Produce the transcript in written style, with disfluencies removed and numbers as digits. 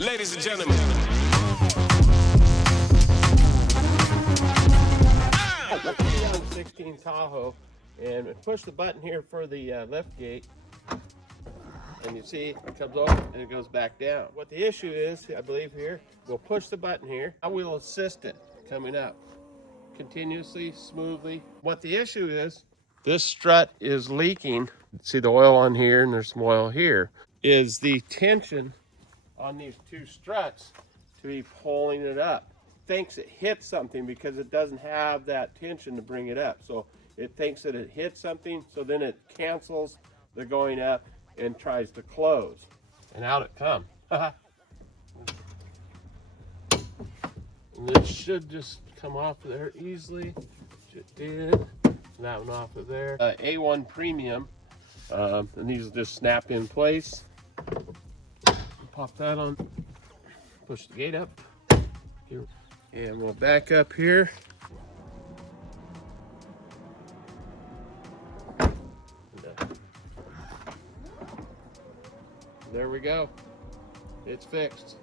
Ladies and gentlemen. 16 Tahoe, and push the button here for the lift gate, and you see it comes over and it goes back down. What the issue is, I believe here, we'll push the button here. I will assist it coming up continuously, smoothly. What the issue is, this strut is leaking. See the oil on here and there's some oil here. Is the tension on these two struts to be pulling it up. Thinks it hit something because it doesn't have that tension to bring it up. So it thinks that it hit something, so then it cancels the going up and tries to close. And out it comes. This should just come off of there easily. It did. That one off of there. A1 premium. And these will just snap in place. Pop that on. Push the gate up. Here. And we'll back up here. There we go. It's fixed.